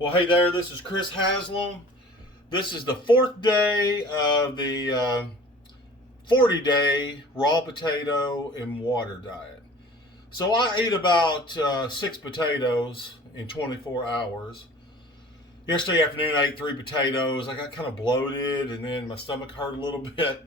Well, hey there, this is Chris Haslam. This is the fourth day of the 40-day raw potato and water diet. So I ate about 6 potatoes in 24 hours. Yesterday afternoon I ate 3 potatoes. I got kind of bloated and then my stomach hurt a little bit.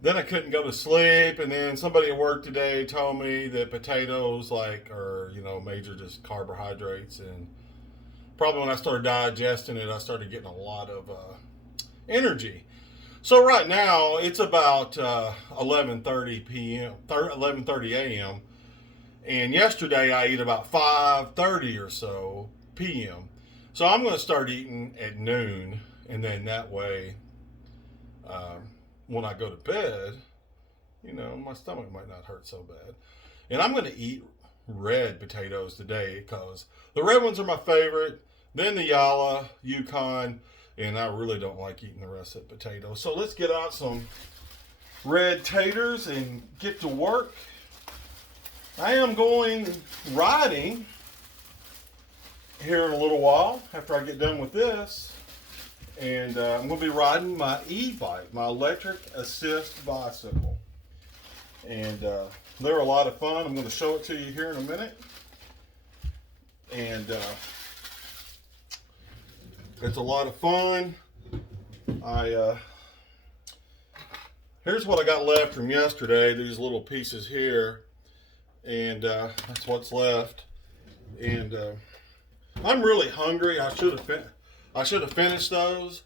Then I couldn't go to sleep, and then somebody at work today told me that potatoes are major just carbohydrates, and probably when I started digesting it, I started getting a lot of energy. So right now it's about 11:30 p.m., 11:30 a.m. And yesterday I ate about 5:30 or so p.m. So I'm going to start eating at noon, and then that way, when I go to bed, my stomach might not hurt so bad. And I'm going to eat red potatoes today because the red ones are my favorite. Then the Yalla, Yukon, and I really don't like eating the rest of the potatoes. So let's get out some red taters and get to work. I am going riding here in a little while after I get done with this. And I'm going to be riding my e-bike, my electric assist bicycle. And they're a lot of fun. I'm going to show it to you here in a minute. And it's a lot of fun. Here's what I got left from yesterday. These little pieces here. And that's what's left. And I'm really hungry. I should have finished those.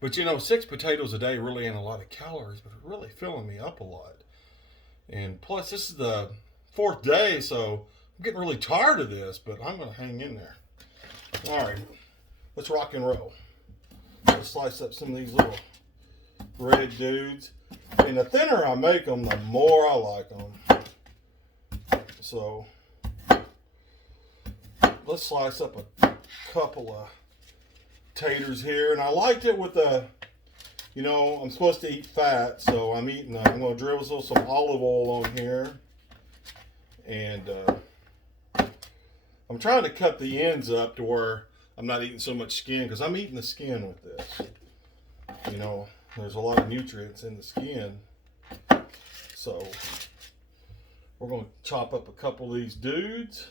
But 6 potatoes a day really ain't a lot of calories, but it's really filling me up a lot. And plus, this is the 4th day, so I'm getting really tired of this, but I'm going to hang in there. All right, let's rock and roll. Let's slice up some of these little red dudes. And the thinner I make them, the more I like them. So let's slice up a couple of taters here. And I liked it with the, I'm supposed to eat fat, so I'm going to drizzle some olive oil on here. And I'm trying to cut the ends up to where I'm not eating so much skin, because I'm eating the skin with this. There's a lot of nutrients in the skin. So we're going to chop up a couple of these dudes.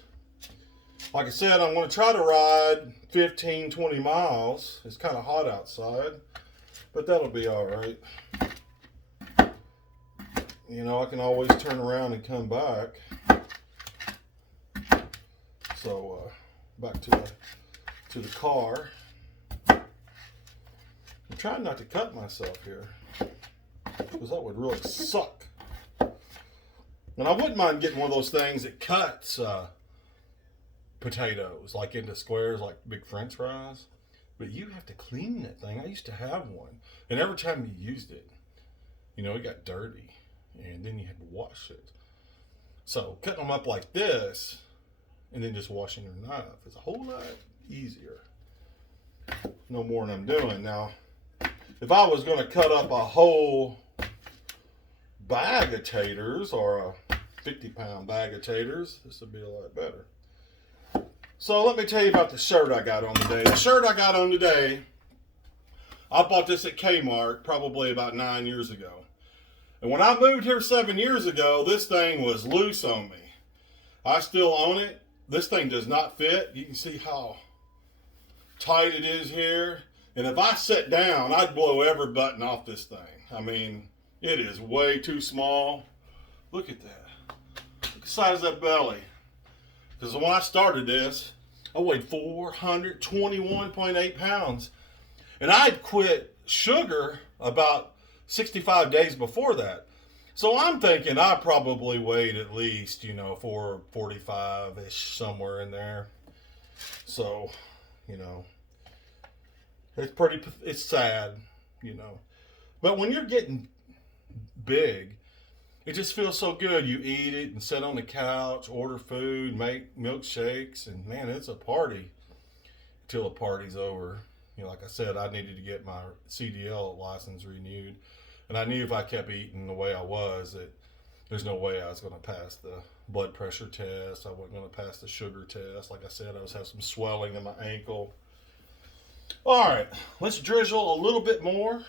Like I said, I'm going to try to ride 15, 20 miles. It's kind of hot outside, but that'll be all right. I can always turn around and come back. So, back to the car. I'm trying not to cut myself here, because that would really suck. And I wouldn't mind getting one of those things that cuts potatoes like into squares, like big French fries. But you have to clean that thing. I used to have one, and every time you used it, it got dirty, and then you had to wash it. So cutting them up like this and then just washing your knife is a whole lot easier. No more than I'm doing now. If I was going to cut up a whole bag of taters, or a 50-pound bag of taters, this would be a lot better. So let me tell you about the shirt I got on today. The shirt I got on today, I bought this at Kmart probably about 9 years ago. And when I moved here 7 years ago, this thing was loose on me. I still own it. This thing does not fit. You can see how tight it is here. And if I sat down, I'd blow every button off this thing. I mean, it is way too small. Look at that. Look at the size of that belly. Because when I started this, I weighed 421.8 pounds. And I'd quit sugar about 65 days before that. So I'm thinking I probably weighed at least, 445-ish, somewhere in there. So, it's sad, But when you're getting big, it just feels so good. You eat it and sit on the couch, order food, make milkshakes, and man, it's a party until the party's over. Like I said, I needed to get my CDL license renewed, and I knew if I kept eating the way I was, that there's no way I was going to pass the blood pressure test. I wasn't going to pass the sugar test. Like I said, I was having some swelling in my ankle. All right, let's drizzle a little bit more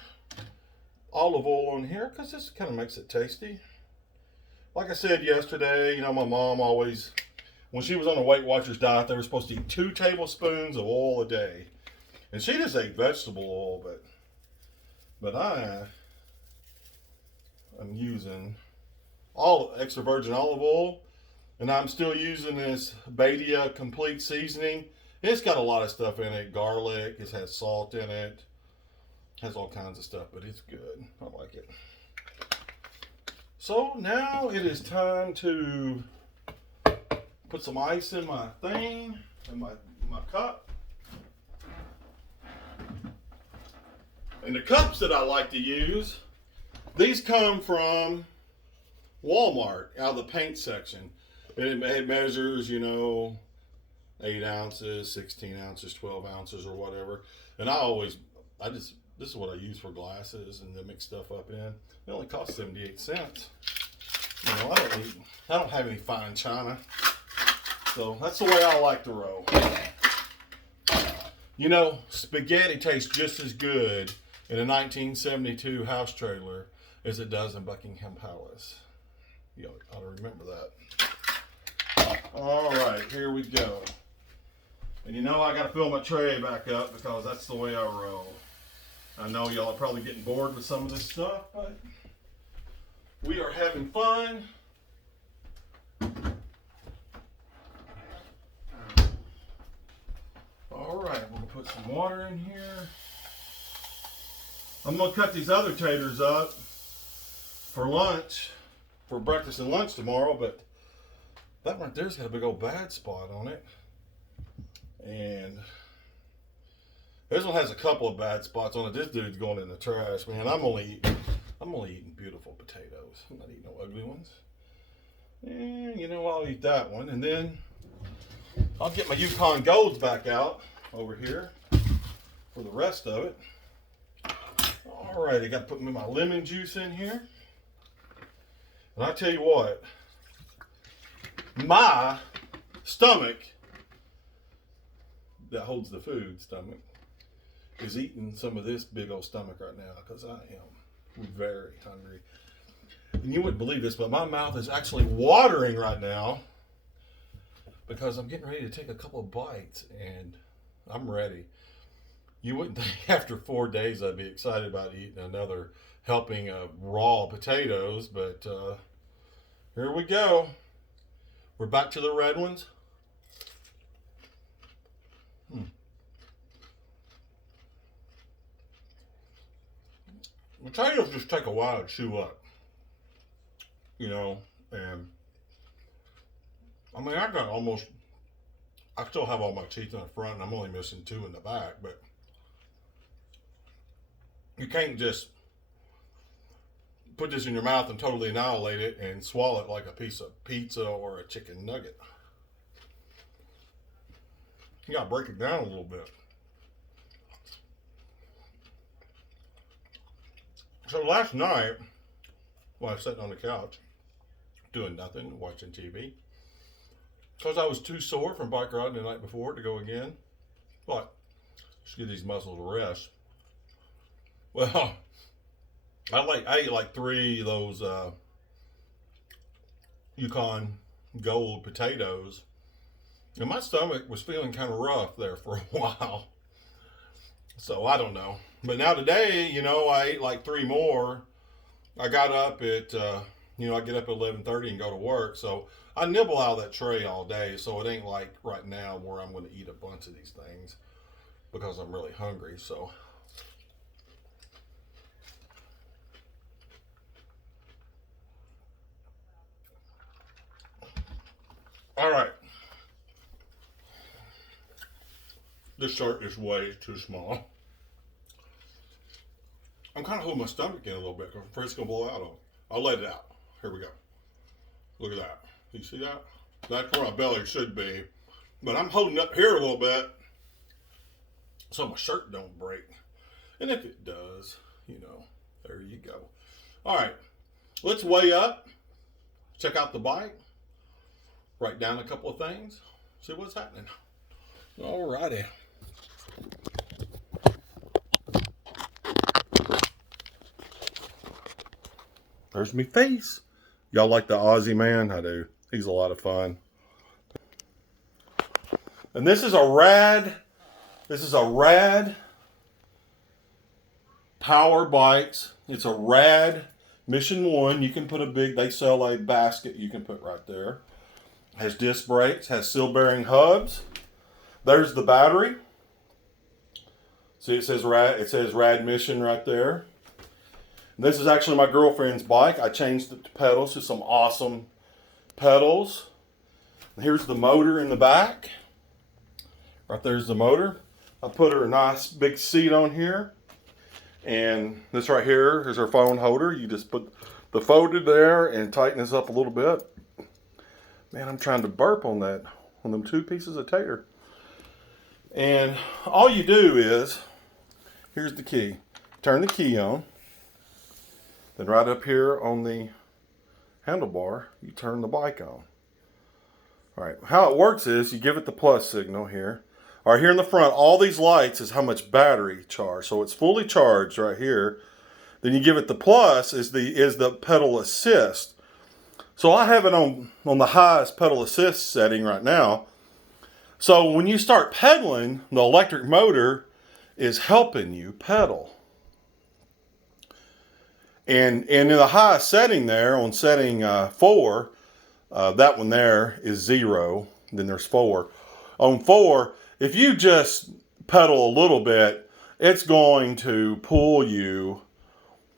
olive oil on here because this kind of makes it tasty. Like I said yesterday, you know, my mom always, when she was on a Weight Watchers diet, they were supposed to eat 2 tablespoons of oil a day. And she just ate vegetable oil, but I'm using all extra virgin olive oil, and I'm still using this Ebike complete seasoning. It's got a lot of stuff in it, garlic, it has salt in it, has all kinds of stuff, but it's good. I like it. So now it is time to put some ice in my thing, in my cup. And the cups that I like to use, these come from Walmart, out of the paint section. And it measures, you know, 8 ounces, 16 ounces, 12 ounces, or whatever. And this is what I use for glasses and to mix stuff up in. It only costs 78 cents. You know, I don't have any fine china. So that's the way I like to roll. You know, spaghetti tastes just as good in a 1972 house trailer as it does in Buckingham Palace. You ought to remember that. All right, here we go. And you know I got to fill my tray back up because that's the way I roll. I know y'all are probably getting bored with some of this stuff, but we are having fun. All right, we're going to put some water in here. I'm going to cut these other taters up for lunch, for breakfast and lunch tomorrow, but that right there's got a big old bad spot on it. And this one has a couple of bad spots on it. This dude's going in the trash, man. I'm only eating beautiful potatoes. I'm not eating no ugly ones. And you know, I'll eat that one. And then I'll get my Yukon Golds back out over here for the rest of it. All right, I got to put my lemon juice in here. And I tell you what, my stomach that holds the food stomach is eating some of this big old stomach right now because I am very hungry. And you wouldn't believe this, but my mouth is actually watering right now because I'm getting ready to take a couple of bites and I'm ready. You wouldn't think after 4 days I'd be excited about eating another helping of raw potatoes, but here we go. We're back to the red ones. Potatoes just take a while to chew up, you know, and I mean, I still have all my teeth in the front and I'm only missing 2 in the back, but you can't just put this in your mouth and totally annihilate it and swallow it like a piece of pizza or a chicken nugget. You gotta break it down a little bit. So last night, while I was sitting on the couch, doing nothing, watching TV, because I was too sore from bike riding the night before to go again, but just give these muscles a rest. Well, I ate like 3 of those Yukon Gold potatoes, and my stomach was feeling kind of rough there for a while. So I don't know. But now today, you know, I ate like 3 more. I got up at, you know, I get up at 11:30 and go to work. So I nibble out of that tray all day. So it ain't like right now where I'm going to eat a bunch of these things because I'm really hungry. So all right. This shirt is way too small. I'm kind of holding my stomach in a little bit because I'm afraid it's going to blow out on me. I'll let it out. Here we go. Look at that. You see that? That's where my belly should be. But I'm holding up here a little bit so my shirt don't break. And if it does, you know, there you go. All right. Let's weigh up. Check out the bike. Write down a couple of things. See what's happening. All righty. There's me face. Y'all like the Aussie man? I do. He's a lot of fun. And this is a rad Power Bikes. It's a rad Mission 1. You can put they sell a basket you can put right there. Has disc brakes, has seal bearing hubs. There's the battery. See, it says rad Mission right there. And this is actually my girlfriend's bike. I changed it to pedals to some awesome pedals. And here's the motor in the back. Right there's the motor. I put her a nice big seat on here. And this right here is her phone holder. You just put the folded there and tighten this up a little bit. Man, I'm trying to burp on them 2 pieces of tater. And all you do is, here's the key. Turn the key on. Then right up here on the handlebar, you turn the bike on. All right, how it works is you give it the plus signal here. All right, here in the front, all these lights is how much battery charge. So it's fully charged right here. Then you give it the plus is the pedal assist. So I have it on the highest pedal assist setting right now. So when you start pedaling, the electric motor is helping you pedal. And in the highest setting there, on setting 4, that one there is 0. Then there's 4. On 4, if you just pedal a little bit, it's going to pull you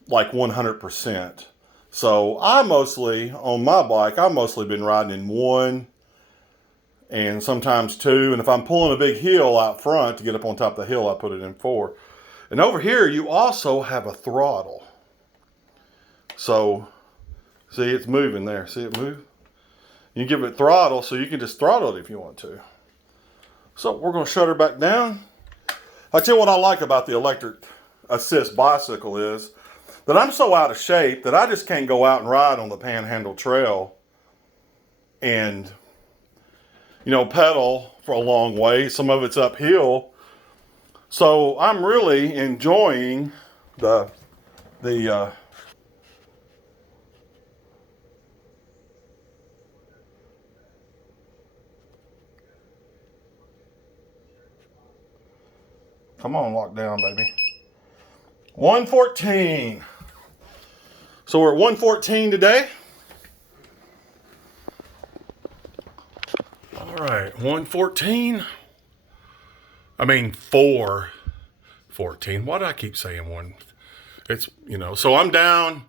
like 100%. So on my bike, I've mostly been riding in 1 and sometimes 2. And if I'm pulling a big hill out front to get up on top of the hill, I put it in 4. And over here, you also have a throttle. So, see, it's moving there. See it move? You give it throttle, so you can just throttle it if you want to. So, we're going to shut her back down. I'll tell you what I like about the electric assist bicycle is that I'm so out of shape that I just can't go out and ride on the Panhandle Trail and, pedal for a long way. Some of it's uphill. So, I'm really enjoying the come on, lock down, baby. 114. So we're at 114 today. All right, 114. I mean 414. Why do I keep saying 1? It's, so I'm down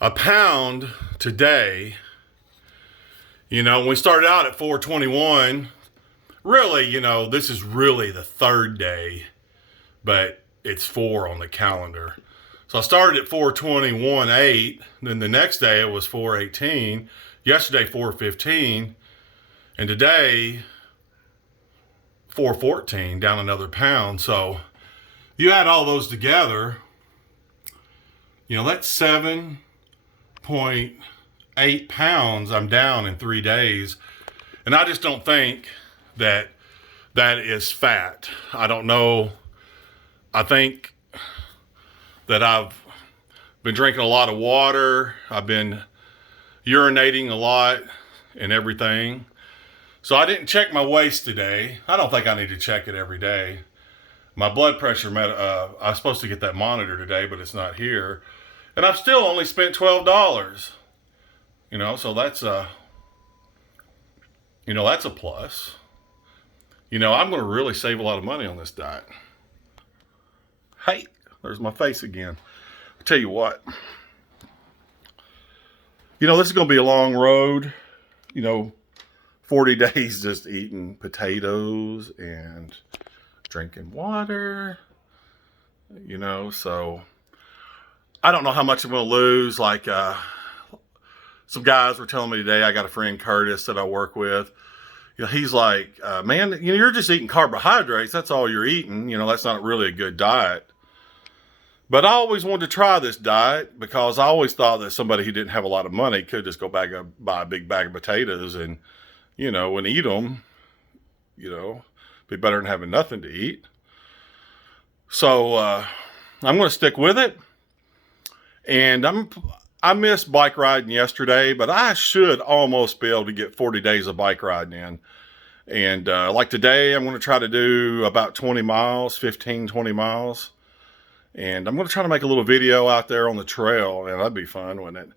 a pound today. When we started out at 421, really, this is really the 3rd day, but it's 4 on the calendar. So I started at 421.8, then the next day it was 418, yesterday 415, and today 414, down another pound. So you add all those together, that's 7.8 pounds I'm down in 3 days. And I just don't think that is fat. I don't know. I think that I've been drinking a lot of water. I've been urinating a lot and everything. So I didn't check my waist today. I don't think I need to check it every day. My blood pressure, I was supposed to get that monitor today, but it's not here. And I've still only spent $12. So that's that's a plus. I'm going to really save a lot of money on this diet. Hey, there's my face again. I'll tell you what. This is going to be a long road. 40 days just eating potatoes and drinking water. So I don't know how much I'm going to lose. Like some guys were telling me today, I got a friend, Curtis, that I work with. He's like, man, you're just eating carbohydrates. That's all you're eating. That's not really a good diet. But I always wanted to try this diet because I always thought that somebody who didn't have a lot of money could just go back and buy a big bag of potatoes and, and eat them, be better than having nothing to eat. So I'm going to stick with it. And I missed bike riding yesterday, but I should almost be able to get 40 days of bike riding in. And like today, I'm going to try to do about 20 miles, 15, 20 miles. And I'm going to try to make a little video out there on the trail. And that'd be fun, wouldn't it?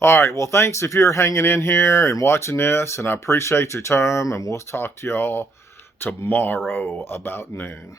All right. Well, thanks if you're hanging in here and watching this. And I appreciate your time. And we'll talk to y'all tomorrow about noon.